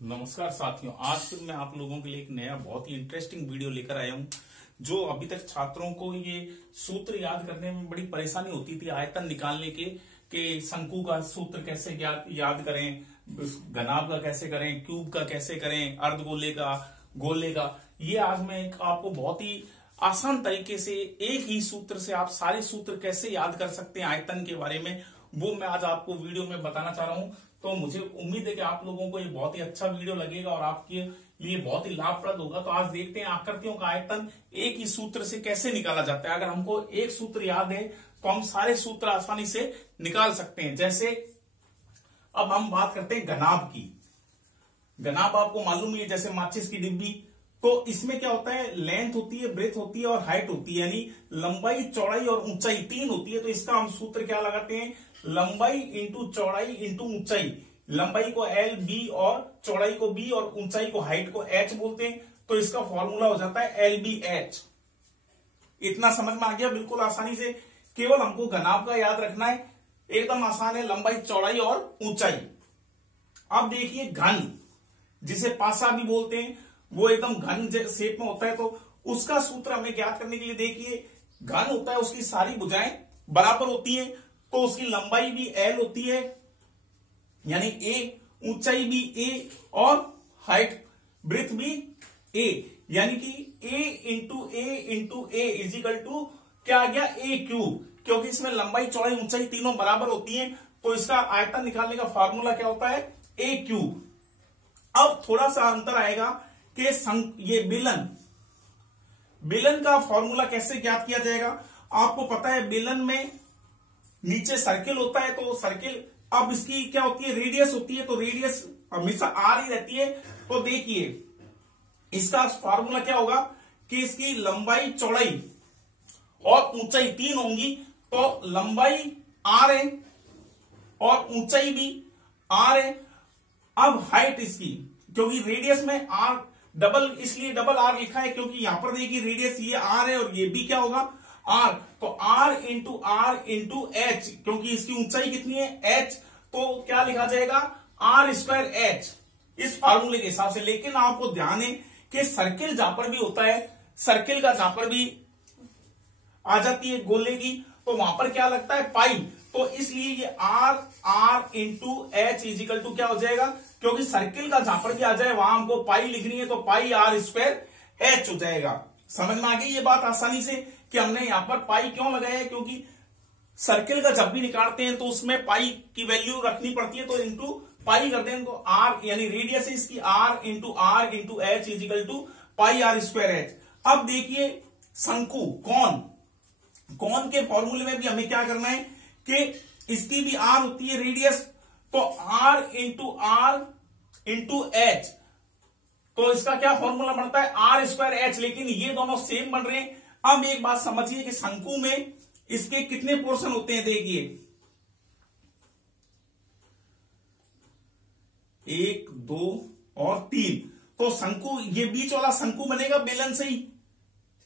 नमस्कार साथियों, आज फिर मैं आप लोगों के लिए एक नया बहुत ही इंटरेस्टिंग वीडियो लेकर आया हूं। जो अभी तक छात्रों को ये सूत्र याद करने में बड़ी परेशानी होती थी, आयतन निकालने के शंकु का सूत्र कैसे याद करें, घनाभ का कैसे करें, क्यूब का कैसे करें, अर्धगोले का, गोले का। ये आज मैं आपको बहुत ही आसान तरीके से एक ही सूत्र से आप सारे सूत्र कैसे याद कर सकते हैं आयतन के बारे में, वो मैं आज आपको वीडियो में बताना चाह रहा हूं। तो मुझे उम्मीद है कि आप लोगों को ये बहुत ही अच्छा वीडियो लगेगा और आपके लिए बहुत ही लाभप्रद होगा। तो आज देखते हैं आकृतियों का आयतन एक ही सूत्र से कैसे निकाला जाता है। अगर हमको एक सूत्र याद है तो हम सारे सूत्र आसानी से निकाल सकते हैं। जैसे अब हम बात करते हैं घनाभ की। घनाभ आपको मालूम ही है, जैसे माचिस की डिब्बी। तो इसमें क्या होता है, लेंथ होती है, ब्रेथ होती है और हाइट होती है, यानी लंबाई, चौड़ाई और ऊंचाई तीन होती है। तो इसका हम सूत्र क्या लगाते हैं, लंबाई इंटू चौड़ाई इंटू ऊंचाई। लंबाई को एल बी और चौड़ाई को बी और ऊंचाई को हाइट को एच बोलते हैं। तो इसका फॉर्मूला हो जाता है एल बी एच। इतना समझ में आ गया बिल्कुल आसानी से। केवल हमको घनाभ का याद रखना है, एकदम आसान है, लंबाई, चौड़ाई और ऊंचाई। अब देखिए घन, जिसे पासा भी बोलते हैं, वो एकदम घन शेप में होता है। तो उसका सूत्र हमें ज्ञात करने के लिए देखिए, घन होता है, उसकी सारी भुजाएं बराबर होती है। तो उसकी लंबाई भी एल होती है, यानी ए, ऊंचाई भी ए और हाइट ब्रेथ भी ए, यानी कि ए इंटू ए इजिकल टू क्या आ गया, ए क्यूब। क्योंकि इसमें लंबाई, चौड़ाई, ऊंचाई तीनों बराबर होती है, तो इसका आयतन निकालने का फॉर्मूला क्या होता है, ए क्यूब। अब थोड़ा सा अंतर आएगा कि ये बेलन का फॉर्मूला कैसे ज्ञात किया जाएगा। आपको पता है बेलन में नीचे सर्किल होता है, तो सर्किल, अब इसकी क्या होती है, रेडियस होती है। तो रेडियस हमेशा आर ही रहती है। तो देखिए इसका फॉर्मूला क्या होगा कि इसकी लंबाई, चौड़ाई और ऊंचाई तीन होंगी। तो लंबाई आर है और ऊंचाई भी आर है। अब हाइट इसकी, क्योंकि रेडियस में आर डबल, इसलिए डबल आर लिखा है, क्योंकि यहां पर देखिए रेडियस ये आर है और ये भी क्या होगा, आर। तो आर इंटू एच, क्योंकि इसकी ऊंचाई कितनी है, एच। तो क्या लिखा जाएगा, आर स्क्वायर एच, इस फॉर्मूले के हिसाब से। लेकिन आपको ध्यान है कि सर्किल जहां पर भी होता है, सर्किल का जहां पर भी आ जाती है गोले की, तो वहां पर क्या लगता है, पाई। तो इसलिए ये R into H is equal to क्या हो जाएगा, क्योंकि सर्किल का जहां पर भी आ जाए वहां हमको पाई लिखनी है, तो पाई आर स्क्वायर एच हो जाएगा। समझ में आ गई ये बात आसानी से कि हमने यहां पर पाई क्यों लगाया है, क्योंकि सर्किल का जब भी निकालते हैं तो उसमें पाई की वैल्यू रखनी पड़ती है। तो इंटू पाई करते हैं, तो आर यानी रेडियस है इसकी, R into H is equal to pi R square H. अब देखिए शंकु, कौन के फॉर्मूले में भी हमें क्या करना है कि इसकी भी आर होती है रेडियस, तो आर इंटू एच। तो इसका क्या फॉर्मूला बनता है, आर स्क्वायर एच। लेकिन ये दोनों सेम बन रहे हैं। अब एक बात समझिए कि शंकु में इसके कितने पोर्शन होते हैं, देखिए 1, 2 और 3। तो शंकु, ये बीच वाला शंकु बनेगा बेलन से ही,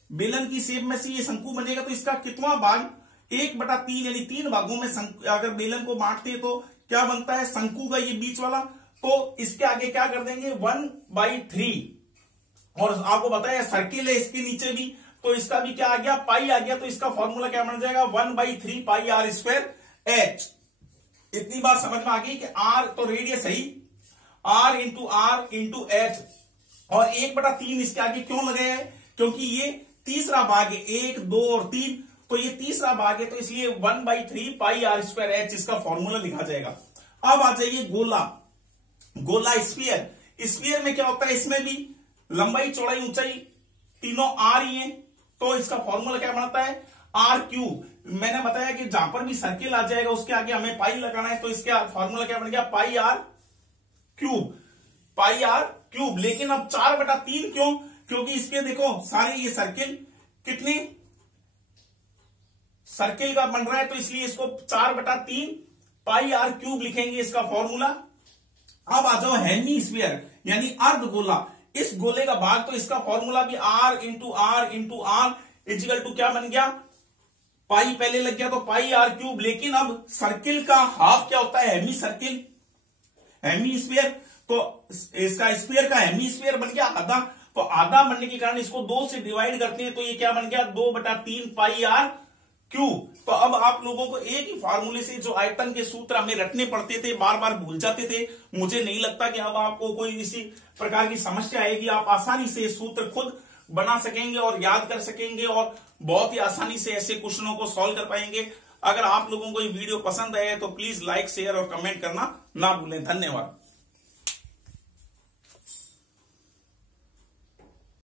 बेलन की शेप में से ये शंकु बनेगा। तो इसका कितना भाग, 1/3, यानी 3 भागों में अगर बेलन को बांटते हैं तो क्या बनता है, शंकु का ये बीच वाला। तो इसके आगे क्या कर देंगे, 1/3। और आपको बताया सर्किल है इसके नीचे भी, तो इसका भी क्या आ गया, पाई आ गया। तो इसका फॉर्मूला क्या बन जाएगा, 1/3 पाई आर स्क्वायर एच। इतनी बात समझ में आ गई कि आर तो रेडियस है ही, आर इंटू एच। और 1/3 इसके आगे क्यों लगे हैं, क्योंकि ये तीसरा भाग है, 1, 2 और 3। तो ये तीसरा भाग है, तो इसलिए 1/3 पाई आर स्क्वायर एच इसका फॉर्मूला लिखा जाएगा। अब आ जाइए गोला स्फीयर में क्या होता है, इसमें भी लंबाई, चौड़ाई, ऊंचाई तीनों आर ही है। तो इसका फॉर्मूला क्या बनता है, आर क्यूब। मैंने बताया कि जहां पर भी सर्किल आ जाएगा उसके आगे हमें पाई लगाना है, तो इसका फॉर्मूला क्या बन गया, पाई आर क्यूब। लेकिन अब 4/3 क्यों, क्योंकि इसके देखो सारे ये सर्किल कितने सर्किल का बन रहा है, तो इसलिए इसको 4/3 पाई आर क्यूब लिखेंगे इसका फॉर्मूला। अब आ जाओ हेमिस्फीयर यानी अर्धगोला, इस गोले का भाग। तो इसका फॉर्मूला भी R into R is equal to क्या बन गया, पाई पहले लग गया तो पाई आर क्यूब। लेकिन अब सर्किल का हाफ क्या होता है, हेमी सर्किल, हेमी स्फीयर। तो इसका स्क्वायर का हेमी बन गया आधा, तो आधा बनने के कारण इसको 2 से डिवाइड करते हैं तो ये क्या बन गया 2/3 पाई आर क्यूब। तो अब आप लोगों को एक ही फार्मूले से जो आयतन के सूत्र हमें रटने पड़ते थे, बार बार भूल जाते थे, मुझे नहीं लगता कि अब आपको कोई इसी प्रकार की समस्या आएगी। आप आसानी से सूत्र खुद बना सकेंगे और याद कर सकेंगे और बहुत ही आसानी से ऐसे क्वेश्चनों को सॉल्व कर पाएंगे। अगर आप लोगों को ये वीडियो पसंद आए तो प्लीज लाइक, शेयर और कमेंट करना ना भूलें। धन्यवाद।